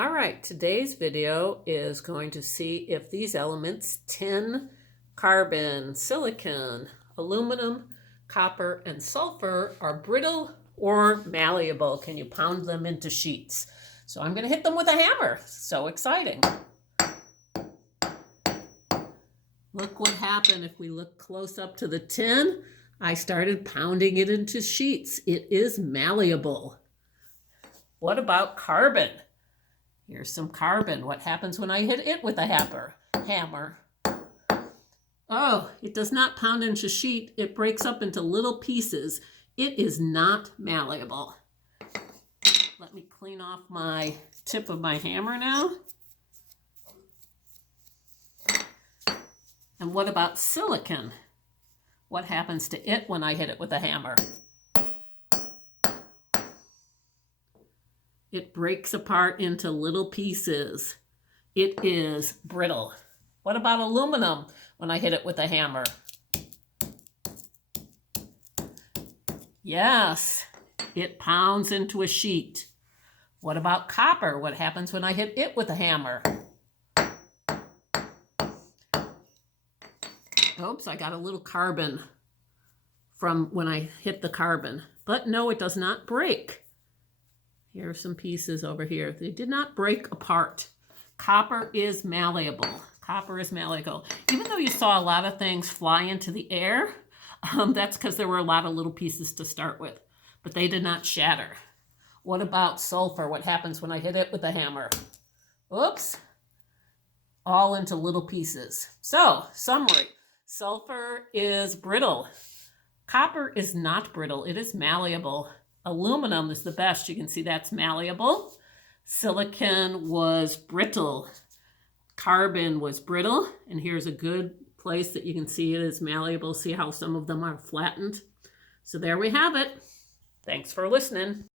All right, today's video is going to see if these elements, tin, carbon, silicon, aluminum, copper, and sulfur, are brittle or malleable. Can you pound them into sheets? So I'm going to hit them with a hammer. So exciting. Look what happened if we look close up to the tin. I started pounding it into sheets. It is malleable. What about carbon? Here's some carbon. What happens when I hit it with a hammer? Oh, it does not pound into sheet. It breaks up into little pieces. It is not malleable. Let me clean off my tip of my hammer now. And what about silicon? What happens to it when I hit it with a hammer? It breaks apart into little pieces. It is brittle. What about aluminum when I hit it with a hammer? Yes, it pounds into a sheet. What about copper? What happens when I hit it with a hammer? Oops, I got a little carbon from when I hit the carbon. But no, it does not break. Here are some pieces over here. They did not break apart. Copper is malleable. Copper is malleable. Even though you saw a lot of things fly into the air, that's because there were a lot of little pieces to start with. But they did not shatter. What about sulfur? What happens when I hit it with a hammer? Oops. All into little pieces. So, summary. Sulfur is brittle. Copper is not brittle. It is malleable. Aluminum is the best. You can see that's malleable. Silicon was brittle. Carbon was brittle. And here's a good place that you can see it is malleable. See how some of them are flattened? So there we have it. Thanks for listening.